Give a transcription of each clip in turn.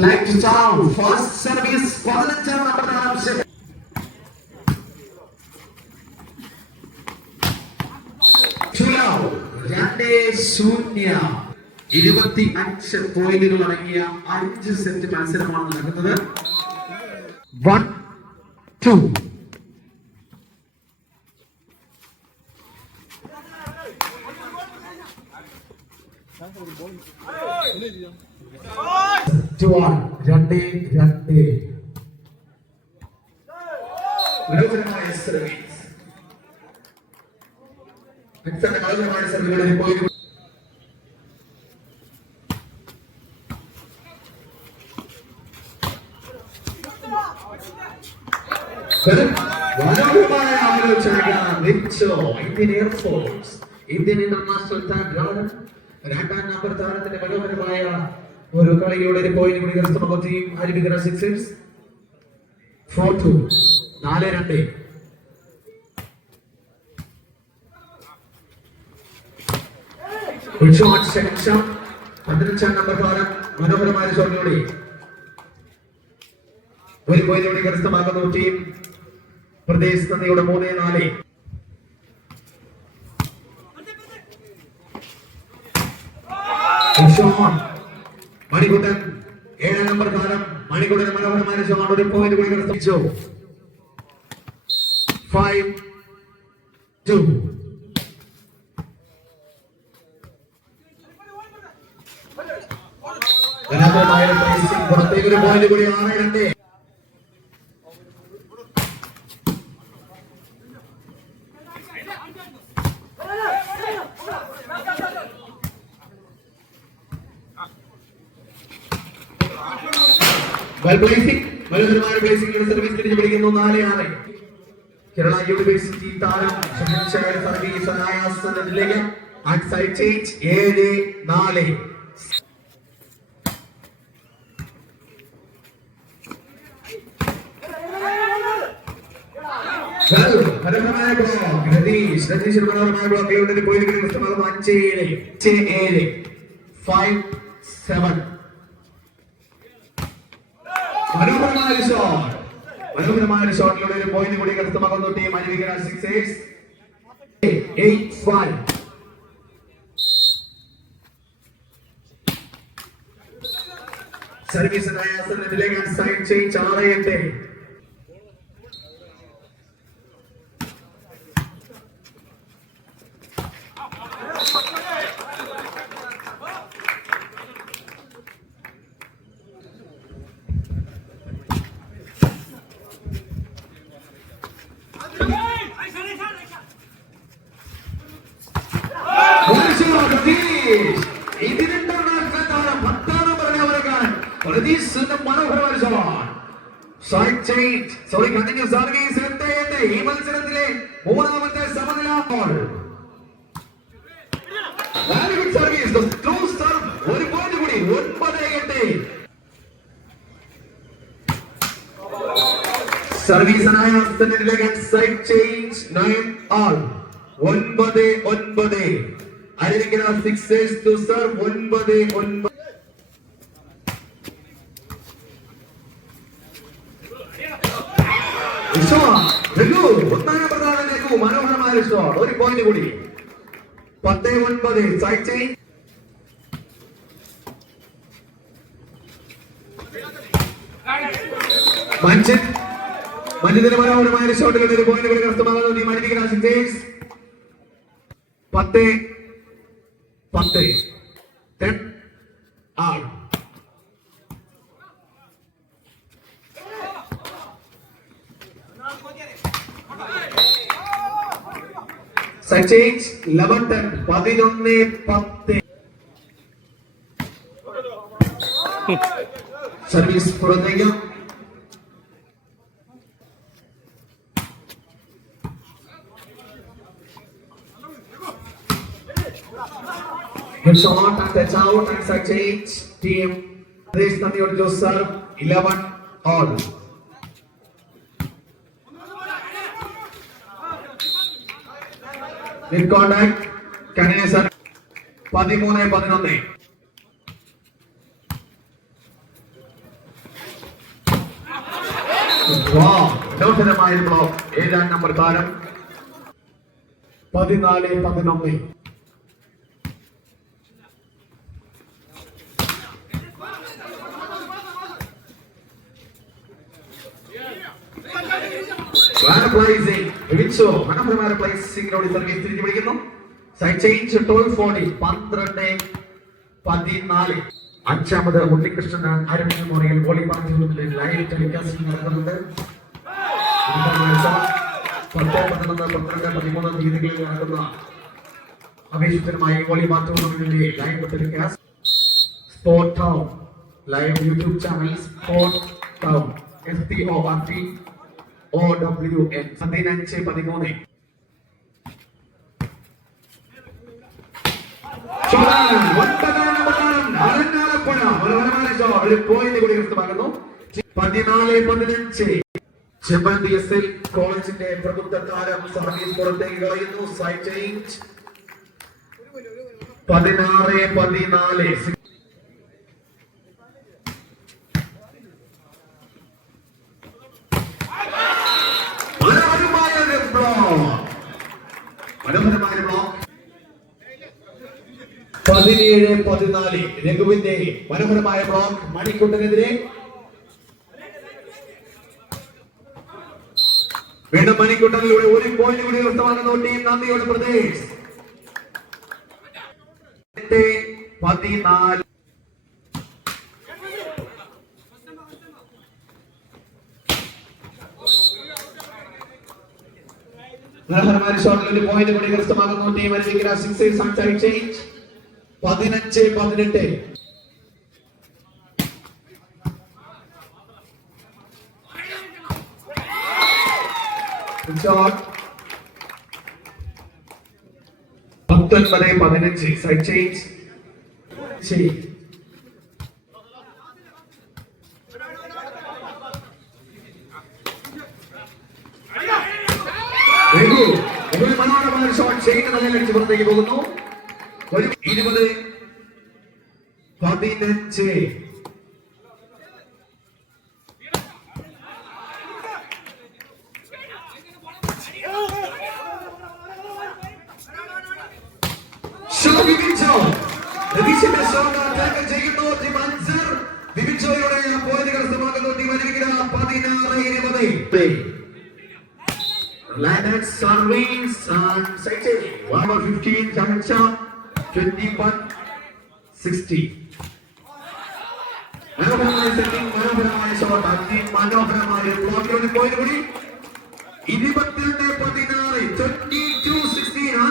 Light down. First service. 15 number ആവശ്യം. ചുലാവ് 2-0. 25 പോയിന്റുകൾ അടങ്ങിയ 5 സെറ്റ് മത്സരമാണ് നടക്കുന്നത്. 1-2. മനോഹരമായ സർവീസ്. മനോഹരമായ സർവീസുകളിൽ പോയി മനോഹരമായ ആലോചനയാണ്. ഇന്ത്യൻ എയർഫോഴ്സ്, ഇന്ത്യൻ ഇന്റർനാഷണൽ താരം, 2 നമ്പർ താരത്തിന്റെ മനോഹരമായ ഒരു കളിയുടെ ഒരു പോയിന്റ് കൂടി കരസ്ഥമാക്കുന്ന ടീം അരുവികര സിക്സേഴ്സ്. 4-2. 4-2. ശേഷം 15 നമ്പർ താരം മനോഹരമായ ഷോട്ടിലൂടെ ഒരു പോയിന്റ് കൂടി കരസ്ഥമാക്കുന്ന ടീം പ്രദേശ് നദിയുടെ 3-4. മണികുട്ടൻ 7 നമ്പർ താരം മണികുട്ടൻ മനോഹരമായ ഷോട്ട്, ഒരു പോയിന്റ് കൂടി കരസ്ഥമാക്കിച്ചു. 5-2. പുറത്തേക്ക് ഒരു പോയിന്റ് കൂടി 6-2. മനോഹരമായ പ്ലേസിംഗ് സർവീസ് തിരിച്ചു പിടിക്കുന്നു. 4-6. കേരള യൂണിവേഴ്സിറ്റി താരം സർവീസ് അനായാസത്തിലേക്ക് സൈഡ് ചേഞ്ച്. 7-4. മനോഹരമായ ബ്ലോക്ക്. രതീഷ് മനോഹരമായ ബ്ലോക്കിലൂടെ പോയിന്റ് നഷ്ടമാകും. 5-7. 5-7. മനോഹരമായ ഷോട്ടിലൂടെ ഒരു പോയിന്റ് കൂടി കരസ്ഥമാക്കുന്നു ടീം അരുവികര സിക്സേഴ്സ്. 8-5. സർവീസ് അനായാസത്തിലേക്ക് സൈഡ് ചേഞ്ച്. 6-8. ഈ മത്സരത്തിലെ 3ാമത്തെ സമനില. ഒരു പോയിന്റ് കൂടി. 9-8. സർവീസ് അനായാസത്തിലേക്ക് side change. 9-all. 9-9. Aruvikkara Sixers to serve. 9-9. മനോഹരമായ ഷോട്ട്, ഒരു പോയിന്റ് കൂടി. 10-9. Side change. മഞ്ജിതിന് മനോഹരമായ ഷോട്ടിൽ ഒരു പോയിന്റ് കൂടി കരസ്ഥമാകുന്നു team Aruvikkara Sixers. 10-10. 10-all. Side change. 11-10. 11-10. Service പുറത്തേക്ക്. Good shot and that's out and side change. Team Pradesh Nandiyodu to serve 11 all. Mid contact. Kanyasan 13-11. Wow, മനോഹരമായ block. 7 number താരം 14-11. മനോഹരമായ പ്ലേസിംഗിനോട് സർവീസ് തിരിഞ്ഞു പിടിക്കുന്നു. Side change 12-40. 12-14. അഞ്ചാമത് ഉണ്ണികൃഷ്ണൻ അരുൺ മെമ്മോറിയൽ വോളിബോൾ ടൂർണമെന്റിൽ live telecasting നടക്കുന്നുണ്ട്. 10-11-12-13 തീയതികളിൽ നടക്കുന്ന അപേക്ഷിതമായ വോളിബോൾ ടൂർണമെന്റിന്റെ live telecast Sport Town live YouTube channel Sport Town SPORT OWN 15-13. ചെമ്പന്തിഎസ്എൽ കോളേജിന്റെ പ്രബുദ്ധ താരം സർവീസ് പുറത്തേക്ക് കളയുന്നു. Side change 16-14. മനോഹരമായ ബ്ലോക്ക്. 17-14. രഘുവിന്റെ മനോഹരമായ ബ്ലോക്ക് മണിക്കുട്ടനെതിരെ. വീണ്ടും മണിക്കുട്ടനിലൂടെ ഒരു പോയിന്റ് കൂടി ഉയർത്തുവാനെന്ന ടീം നന്ദിയോട് പ്രദേശ്. 14. മനോഹരമായ ഷോട്ടിൽ ഒരു പോയിന്റ് കൂടി കരസ്ഥമാകുന്നു team Aruvikkara. 6 on side change 15-18. shot 19-15. side change. ഒരു മനോഹരമായ ഷോട്ട് ചെയ്യുന്ന നിലയിലേക്ക് പുറത്തേക്ക് പോകുന്നു. 20-15. Landed service and side change 1-15. Chacha 21-60. മനോഹരമായ സെറ്റിംഗ്, മനോഹരമായ ഷോട്ട്, മനോഹരമായ ബ്ലോക്കിലൂടെ പോയിന്റ് കൂടി. 22-16. 22-16.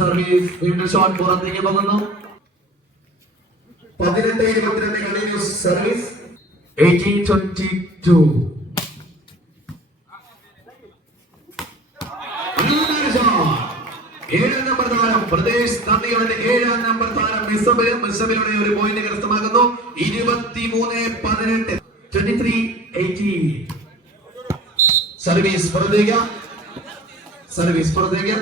സർവീസ് വീണ്ടും ഷോട്ട് പുറത്തേക്ക് പോകുന്നു. 18-22 കണ്ടിന്യൂസ് സർവീസ്. 18-22. ഏഴാം നമ്പർ താരം പ്രദേശ് നന്ദിയുടെ 7ാം നമ്പർ താരം മിസബിലൂടെ ഒരു പോയിന്റ് കരസ്ഥമാക്കുന്നു. 23-18. 23-18. സർവീസ് പുറത്തേക്ക്. സർവീസ് പുറത്തേക്ക്.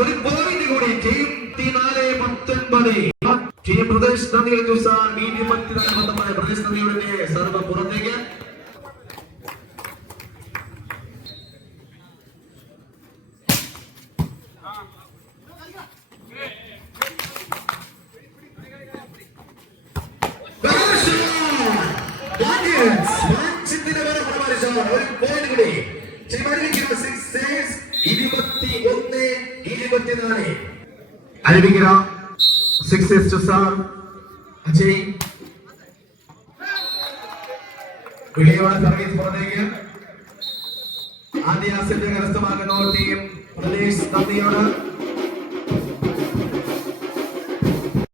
ഒരു പോയിന്റ് കൂടി. ടീം പ്രദേശ് നദിയുടെ 24 പ്രദേശ് നദിയുടെ സർവ്വ പുറത്തേക്ക്. ഒരു പോയിന്റ് കൂടി. 21-24. അരുവിക്കര 6-7 അജയ് വിളിയോടെ സർവീസ് പുറത്തേക്ക്. ആദ്യ സെറ്റ് കരസ്ഥമാക്കുന്ന ടീം പ്രദേശ് നന്ദിയോട്.